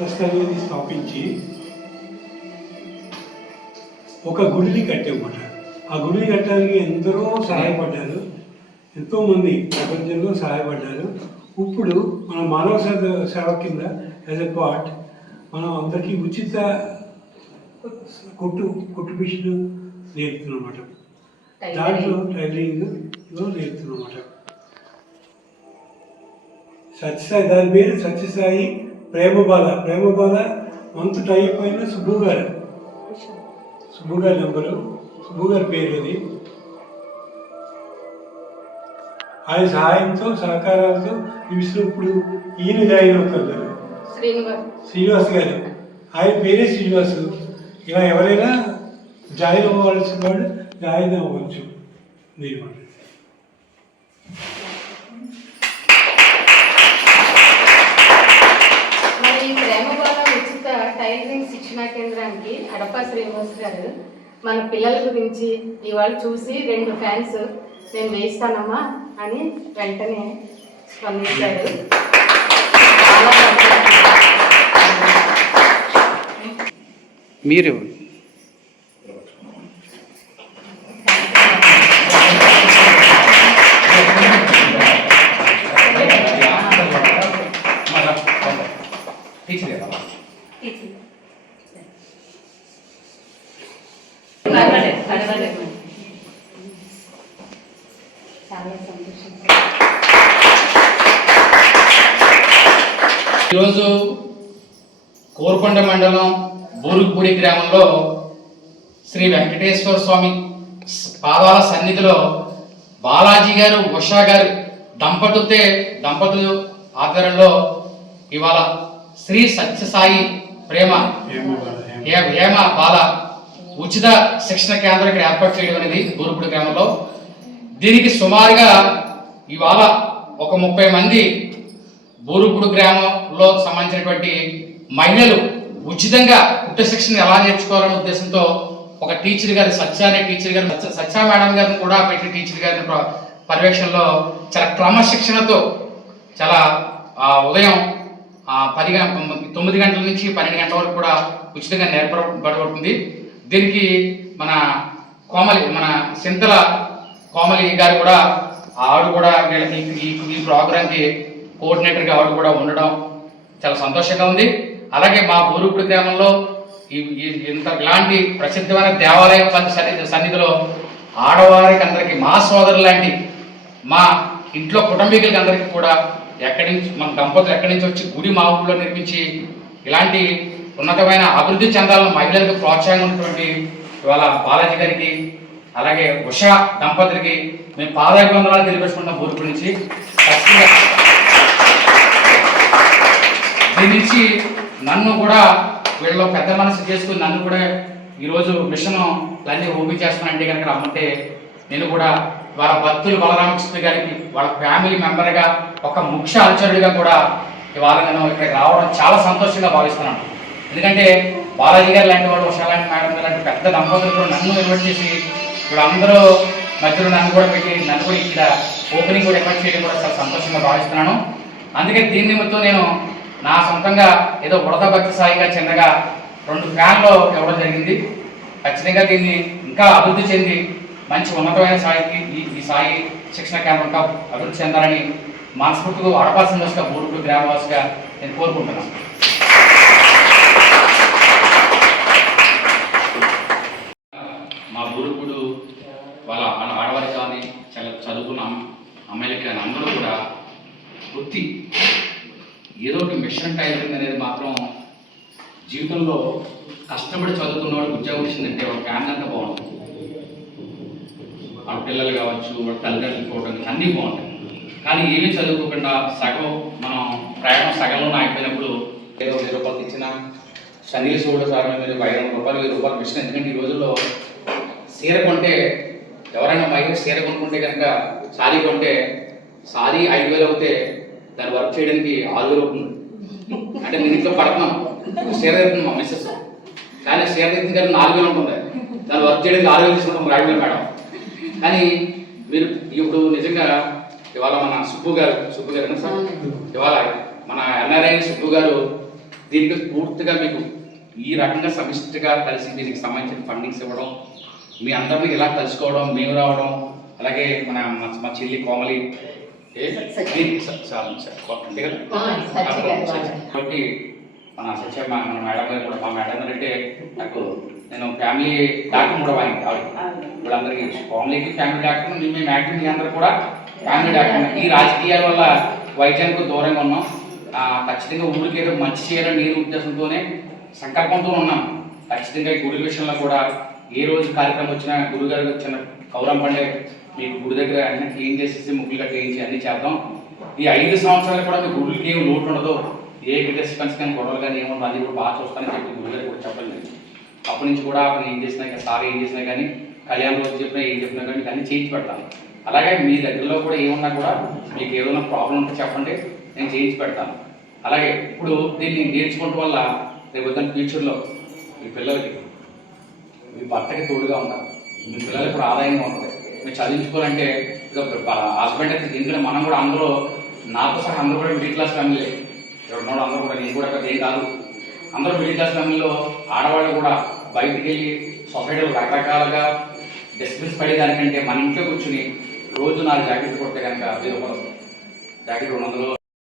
Trust అనేది స్థాపించి ఒక గుడిని కట్టామన్నమాట. ఆ గుడిని కట్టడానికి ఎందరో సహాయపడ్డారు, ఎంతోమంది ప్రపంచంలో సహాయపడ్డారు. ఇప్పుడు మన మానవ సేవ కింద యాజ్ ఎ పార్ట్ మనం అందరికీ ఉచిత కుట్టు మిషన్ నేర్పుతున్నమాట. దాంట్లో టైలరింగ్లో నేర్పుతున్నమాట. సత్యసాయి, దాని పేరు సత్యసాయి ప్రేమబాల. మనతో టైప్ అయిన సుబ్బు గారి నెంబరు, సుబ్బు గారి పేరు అది. ఆయన సహాయంతో సహకారాలతో ఇప్పుడు ఈయన జాయిన్ అవుతారు శ్రీనివాస్ గారు. ఆయన పేరే శ్రీనివాసు. ఇలా ఎవరైనా జాయిన్ అవ్వాల్సిన వాడు జాయిన్ అవ్వచ్చు. నేను టైలరింగ్ శిక్షణా కేంద్రానికి అడపా శ్రీనివాస్ గారు మన పిల్లల గురించి ఇవాళ చూసి 2 ఫ్యాన్స్ నేను వేయిస్తానమ్మా అని వెంటనే స్పందించారు. మీరు ఈరోజు కోరుకొండ మండలం బూరుగుపూడి గ్రామంలో శ్రీ వెంకటేశ్వర స్వామి పాదాల సన్నిధిలో బాలాజీ గారు, ఉషా గారు దంపతులు ఆధ్వర్యంలో ఇవాళ శ్రీ సత్యసాయి ప్రేమ హేమ బాల ఉచిత శిక్షణ కేంద్రం ఇక్కడ ఏర్పాటు చేయడం అనేది బూరుగుపూడి గ్రామంలో. దీనికి సుమారుగా ఇవాళ ఒక 30 మంది బూరుగుపూడి గ్రామంలో సంబంధించినటువంటి మహిళలు ఉచితంగా కుట్ట శిక్షణ ఎలా నేర్చుకోవాలనే ఉద్దేశంతో ఒక టీచర్ గారు, సత్యా మేడం గారిని కూడా పెట్టిన టీచర్ గారి పర్యవేక్షణలో చాలా క్రమశిక్షణతో చాలా ఉదయం 9 గంటల నుంచి 12 గంటల వరకు కూడా ఉచితంగా నేర్పబడుతుంది. దీనికి మన సింతల కోమలి గారు కూడా ఆవిడ కూడా ఈ ప్రోగ్రాంకి కోఆర్డినేటర్గా ఆవిడ కూడా ఉండడం చాలా సంతోషంగా ఉంది. అలాగే మా బూరుగుపూడి గ్రామంలో ఇలాంటి ప్రసిద్ధమైన దేవాలయ సన్నిధిలో ఆడవారికి అందరికీ, మా సోదరులు లాంటి మా ఇంట్లో కుటుంబీకులకి అందరికీ కూడా మన దంపతులు ఎక్కడి నుంచి వచ్చి గుడి మా ఊళ్ళో నిర్మించి ఇలాంటి ఉన్నతమైన అభివృద్ధి చెందాలని మహిళలకు ప్రోత్సాహం ఉన్నటువంటి ఇవాళ బాలాజీ గారికి అలాగే ఉషా దంపతులకి మేము పాదాభివందనాలు తెలియపరుచుకుంటాం బూరుగుపూడి నుంచి. దీని నుంచి నన్ను కూడా వీళ్ళు పెద్ద మనసు చేసుకుని నన్ను కూడా ఈరోజు మిషన్ అన్నీ ఓపెన్ చేస్తానంటే కనుక రమ్మంటే నేను కూడా వాళ్ళ భక్తులు బలరామకృష్ణ గారికి వాళ్ళ ఫ్యామిలీ మెంబర్గా ఒక ముఖ్య అనుచరుడిగా కూడా ఇవాళ నేను ఇక్కడికి రావడం చాలా సంతోషంగా భావిస్తున్నాను. ఎందుకంటే బాలాజీ గారు లాంటి వాళ్ళు, ఉషా లాంటి మేడం గారు లాంటి పెద్ద దంపతులు కూడా నన్ను ఇన్వైట్ చేసి ఇప్పుడు అందరూ మధ్యలో నన్ను కూడా పెట్టి నన్ను కూడా ఇక్కడ ఓపెనింగ్ కూడా ఇన్వైట్ చేయడం కూడా చాలా సంతోషంగా భావిస్తున్నాను. అందుకే దీని నిమిత్తం నేను నా సొంతంగా ఏదో బుడద భక్తి సాయిగా చిన్నగా 2 ఫ్యాన్లు ఇవ్వడం జరిగింది. ఖచ్చితంగా దీన్ని ఇంకా అభివృద్ధి చెంది మంచి ఉన్నతమైన స్థాయికి ఈ సాయి శిక్షణ కేంద్రం అభివృద్ధి చెందాలని మనస్ఫూర్తిగా అడపాల్సిన బూరుగుపూడి గ్రామవాసిగా నేను కోరుకుంటున్నాను. మా బూరుగుపూడి వాళ్ళ ఆడవారికి కానీ చదువుకున్న అమ్మాయిలకి కానీ అందరూ కూడా వృత్తి ఏదో ఒక మిషన్ టైలరింగ్ అనేది మాత్రం జీవితంలో కష్టపడి చదువుకున్నవాడు ఉద్యోగం వచ్చిందంటే ఒక ఫ్యామిలీ అంతా బాగుంటుంది. వాళ్ళ పిల్లలు కావచ్చు, వాళ్ళ తల్లిదండ్రులు చూడడానికి అన్నీ బాగుంటాయి. కానీ ఏమీ చదువుకోకుండా మనం ప్రయాణం సగంలో ఆగిపోయినప్పుడు ఏదో 1000 రూపాయలు ఇచ్చిన శనిల సోడు సార్ మీరు 500 రూపాయలు 1000 రూపాయలు మిషన్. ఎందుకంటే ఈ రోజుల్లో చీర కొంటే ఎవరైనా బయట చీర కొనుక్కుంటే కనుక సారీ కొంటే సారీ 5000 అవుతే దాన్ని వర్క్ చేయడానికి 6000 అవుతుంది. అంటే నేను ఇంట్లో పడుతున్నాను, చీర తెస్తుంది మా మిస్సెస్, కానీ చీర తెచ్చిన కానీ 4000 ఉంటుంది. దాన్ని వర్క్ చేయడానికి 6000 తీసుకుంటాం 5000 మేడం. కానీ మీరు ఇప్పుడు నిజంగా ఇవాళ మన సుబ్బు గారు సార్, ఇవాళ మన ఎన్ఆర్ఐ సుబ్బు గారు దీనికి పూర్తిగా మీకు ఈ రకంగా సమిష్టిగా కలిసి దీనికి సంబంధించిన ఫండింగ్స్ ఇవ్వడం, మీ అందరినీ ఇలా కలుసుకోవడం, మేము రావడం, అలాగే మా చెల్లి కోమలి కాబట్టి మన సత్య మన మేడం గారు కూడా, మా మేడం గారు అంటే నాకు నేను ఫ్యామిలీ డాక్టర్ కూడా వాయింది ఆవిడ వీళ్ళందరికీ, కోమలికి ఫ్యామిలీ డాక్టర్, మేము యాక్టివ్ మీ అందరూ కూడా ఫ్యామిలీ డాక్టర్. ఈ రాజకీయాల వల్ల వైద్యానికి దూరంగా ఉన్నాం. ఖచ్చితంగా ఊరికి ఏదో మంచి చేయాలని నేను ఉద్దేశంతోనే సంకల్పంతో ఉన్నాను. ఖచ్చితంగా ఈ గుడి విషయంలో కూడా ఏ రోజు కార్యక్రమం వచ్చినా గురుగారు వచ్చిన కౌరం పండుగ మీకు గుడి దగ్గర అన్ని క్లీన్ చేసేసి ముగ్గులుగా క్లీన్ చేసి అన్నీ చేద్దాం. ఈ 5 సంవత్సరాలు కూడా మీ గుడికి ఏమి లోటు ఉండదు, ఏ డిస్టర్బెన్స్ కానీ గొడవలు కానీ ఏముండదు, అది కూడా బాగా చూస్తానని చెప్పి గురుగారు కూడా చెప్పండి. అప్పటి నుంచి కూడా అతను ఏం చేసినా సార్ ఏం చేసినా కానీ, కళ్యాణ్ రోజు చెప్పినా ఏం చెప్పినా కానీ అన్నీ చేయించి పెడతాను. అలాగే మీ దగ్గరలో కూడా ఏమున్నా కూడా మీకు ఏదైనా ప్రాబ్లం ఉంటే చెప్పండి, నేను చేయించి పెడతాను. అలాగే ఇప్పుడు దీన్ని నేర్చుకోవడం వల్ల రేపు ఫ్యూచర్లో మీ పిల్లలకి, మీ భర్తకి తోడుగా ఉంటారు, మీ పిల్లలకి కూడా ఆదాయంగా ఉంటుంది. మీరు చదివించుకోవాలంటే హస్బెండ్ అయితే దీంట్లో మనం కూడా అందరూ నాతో సహా అందరూ కూడా మిడిల్ క్లాస్ ఫ్యామిలీ, ఎవరినోడు అందరూ కూడా, నేను కూడా ఏం కాదు, అందరూ మిడిల్ క్లాస్ ఫ్యామిలీలో ఆడవాళ్ళు కూడా బయటికి వెళ్ళి సొసైటీలో రకరకాలుగా డిస్టర్బెన్స్ పడేదానికంటే మన ఇంట్లో కూర్చుని రోజు 4 జాకెట్లు కొడితే కనుక 1000 రూపాయలు జాకెట్ 200